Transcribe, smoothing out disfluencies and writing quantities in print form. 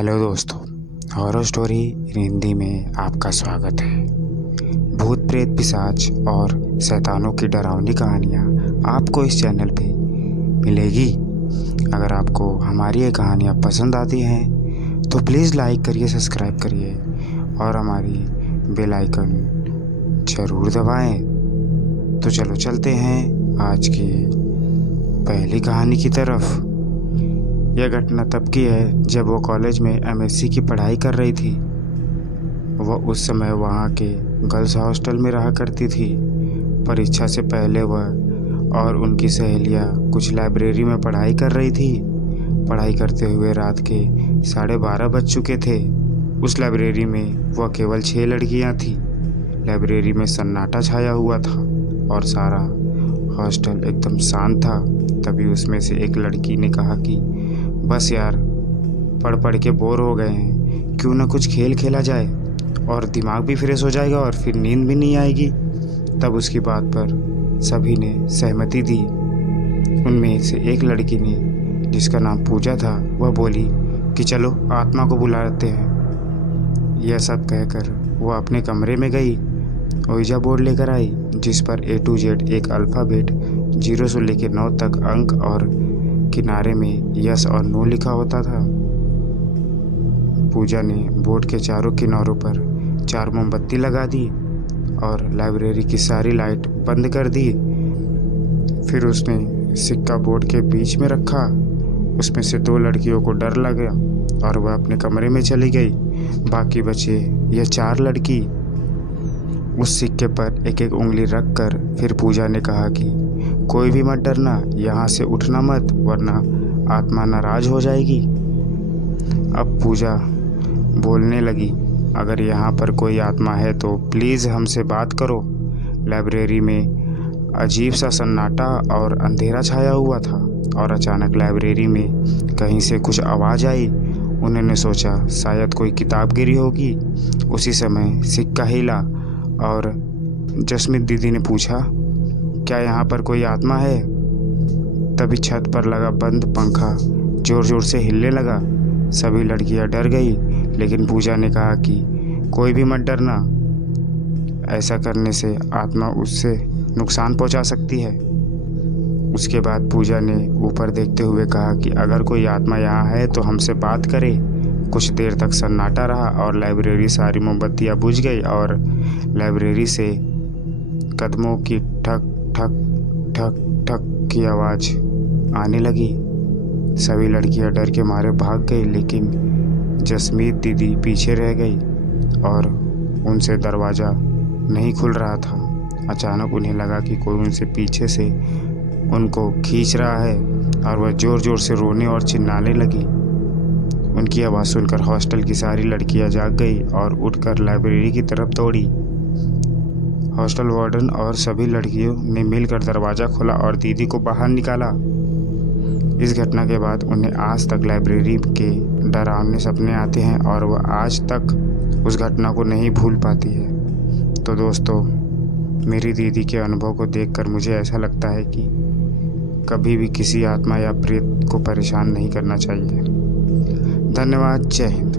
Hello दोस्तों, horror story in Hindi में आपका स्वागत है। भूत प्रेत पिशाच और शैतानों की डरावनी कहानियाँ आपको इस चैनल पे मिलेगी। अगर आपको हमारी ये कहानियाँ पसंद आती हैं तो प्लीज़ लाइक करिए, सब्सक्राइब करिए और हमारी बेल आइकन ज़रूर दबाएं। तो चलो चलते हैं आज की पहली कहानी की तरफ। यह घटना तब की है जब वो कॉलेज में एमएससी की पढ़ाई कर रही थी। वह उस समय वहाँ के गर्ल्स हॉस्टल में रहा करती थी। परीक्षा से पहले वह और उनकी सहेलियाँ कुछ लाइब्रेरी में पढ़ाई कर रही थी। पढ़ाई करते हुए रात के 12:30 बज चुके थे। उस लाइब्रेरी में वह केवल 6 लड़कियाँ थीं। लाइब्रेरी में सन्नाटा छाया हुआ था और सारा हॉस्टल एकदम शांत था। तभी उसमें से एक लड़की ने कहा कि बस यार, पढ़ पढ़ के बोर हो गए हैं, क्यों ना कुछ खेल खेला जाए और दिमाग भी फ्रेश हो जाएगा और फिर नींद भी नहीं आएगी। तब उसकी बात पर सभी ने सहमति दी। उनमें से एक लड़की ने, जिसका नाम पूजा था, वह बोली कि चलो आत्मा को बुलाते हैं। यह सब कहकर वह अपने कमरे में गई। ओइजा बोर्ड लेकर आई जिस पर A to Z एक अल्फ़ाबेट 0 से लेकर 9 तक अंक और किनारे में यस और नो लिखा होता था। पूजा ने बोर्ड के चारों किनारों पर 4 मोमबत्ती लगा दी और लाइब्रेरी की सारी लाइट बंद कर दी। फिर उसने सिक्का बोर्ड के बीच में रखा। उसमें से 2 लड़कियों को डर लगा और वह अपने कमरे में चली गई। बाकी बचे यह 4 लड़की। उस सिक्के पर एक एक उंगली रख कर फिर पूजा ने कहा कि कोई भी मत डरना, यहाँ से उठना मत, वरना आत्मा नाराज हो जाएगी। अब पूजा बोलने लगी, अगर यहाँ पर कोई आत्मा है तो प्लीज़ हमसे बात करो। लाइब्रेरी में अजीब सा सन्नाटा और अंधेरा छाया हुआ था और अचानक लाइब्रेरी में कहीं से कुछ आवाज़ आई। उन्होंने सोचा शायद कोई किताब गिरी होगी। उसी समय सिक्का हिला और जसमीत दीदी ने पूछा, क्या यहाँ पर कोई आत्मा है? तभी छत पर लगा बंद पंखा ज़ोर ज़ोर से हिलने लगा। सभी लड़कियाँ डर गई, लेकिन पूजा ने कहा कि कोई भी मत डरना, ऐसा करने से आत्मा उससे नुकसान पहुँचा सकती है। उसके बाद पूजा ने ऊपर देखते हुए कहा कि अगर कोई आत्मा यहाँ है तो हमसे बात करे। कुछ देर तक सन्नाटा रहा और लाइब्रेरी सारी मोमबत्तियाँ बुझ गई और लाइब्रेरी से कदमों की ठक ठक ठक ठक की आवाज़ आने लगी। सभी लड़कियां डर के मारे भाग गई, लेकिन जसमीत दीदी पीछे रह गई और उनसे दरवाज़ा नहीं खुल रहा था। अचानक उन्हें लगा कि कोई उनसे पीछे से उनको खींच रहा है और वह ज़ोर ज़ोर से रोने और चिल्लाने लगी। उनकी आवाज़ सुनकर हॉस्टल की सारी लड़कियां जाग गई और उठकर लाइब्रेरी की तरफ दौड़ी। हॉस्टल वार्डन और सभी लड़कियों ने मिलकर दरवाज़ा खोला और दीदी को बाहर निकाला। इस घटना के बाद उन्हें आज तक लाइब्रेरी के डरावने सपने आते हैं और वह आज तक उस घटना को नहीं भूल पाती है। तो दोस्तों, मेरी दीदी के अनुभव को देखकर मुझे ऐसा लगता है कि कभी भी किसी आत्मा या प्रेत को परेशान नहीं करना चाहिए। धन्यवाद। जय हिंद।